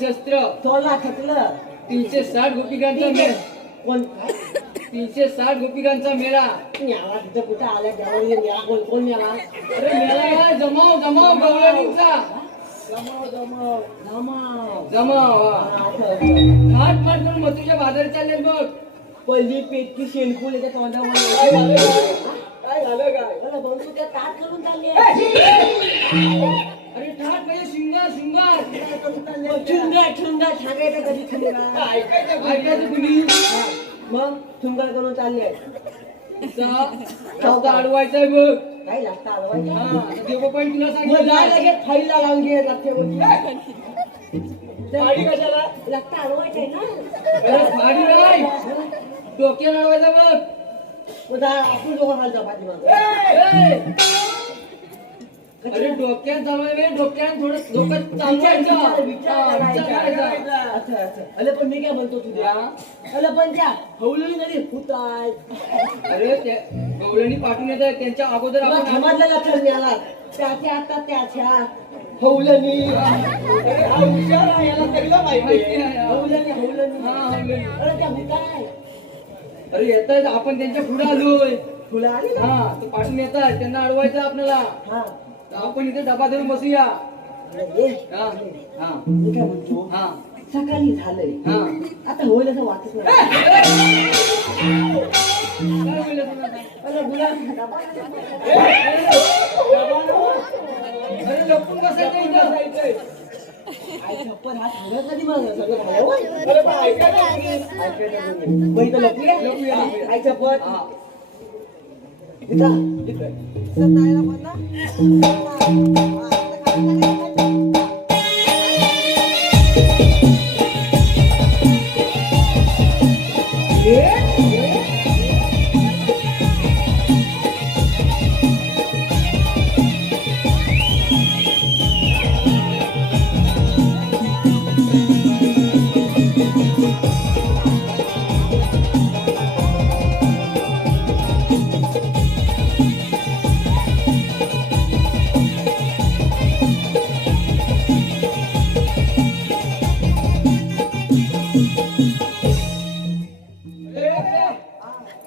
शस्त्र तोला थकलं 360 गोपिकांचा मेळा. कोण 360 गोपिकांचा मेळा. न्याला तिथं कुठं आला देवाने न्याला कोण कोण न्याला अरे मेळा आहे, जमाव जमाव गवळणींचा जमाव जमाव जमाव जमाव. फाट फाट करून मथुरेच्या बाजारी चालले बघ. पहिली पेटकी शेणफूल याच्या तोंडामध्ये काय झालं काय? मला बंधू त्या ताट करून चालली अरे ठाट म्हणजे शिंगार शिंगार. ठुंगा ठुंगा ठाकायचं कधी ठुंगा ऐकायचं कुणी? मग ठुंगा करून चालली आहे शब्द अडवायचाय बघ. काय लागतं आलवायचं हा देव पण तुला मग सांगितलं जाय लगेच फाईलला लावून घे लागते फाडी कशाला? लागतं आलवायचंय ना अरे फाडी नाही, डोक्याला अडवायचा बघ. मग जा आपण दोघं हालचा पाठीमागं ए! अरे डोक्यात चालवायचं, डोक्यात थोडं डोक्यात चालवायचं. हा, विचार करायचा. अच्छा अच्छा अरे पण मी काय म्हणतो तुझ्या अरे पण त्या हवलली नदी फुताय अरे त्या गवळणी पाठवून येतात, त्यांच्या अगोदर आपण समाजला लक्षात मिळाला त्याच्या आता त्याच्या हवलनी अरे हा हुशार आहे, याला सगळं माहिती आहे. हवलनी हवलनी हा, हवलनी. अरे त्या भुताय अरे येतात, आपण त्यांच्या पुढे आलोय. फुलं आली ना हा ते पाठवून येतात, त्यांना अडवायचं आपल्याला. हा तर आपण इथे डबा धरून बसूया. अरे ये हा हा मी काय म्हणतो हा सकाळी झालंय हा. आता होईल असं वाटत नाही काय बोलले तुला? अरे गुलाब अरे लपून बसायचं इथं. आई छप्पन हा सगळं कधी मग सगळं झालं होय? अरे पण ऐकायला कोणी? ऐकायला कोणी? मग इथं लपूया? लपूया. आई छप्पन हा. इथं सतायला पण ना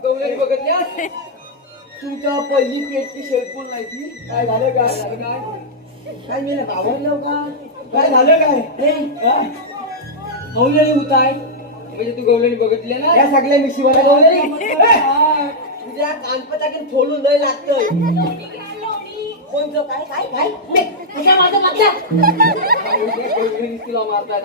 गवळणी बघितल्यास? तुमच्या पहिली पेटची शेडपूल नाही ती काय झालं काय? काय मी बावरलो का काय झालं काय? हवलेली होताय म्हणजे तू गवळणी बघितली ना? या सगळ्या मिशीवाला गवलेली तुझ्या कानपटाकीन फोडून लय लागतंय कोणतं काय काय काय तुझ्या माझं लक्षात गवळणी तुला मारतात.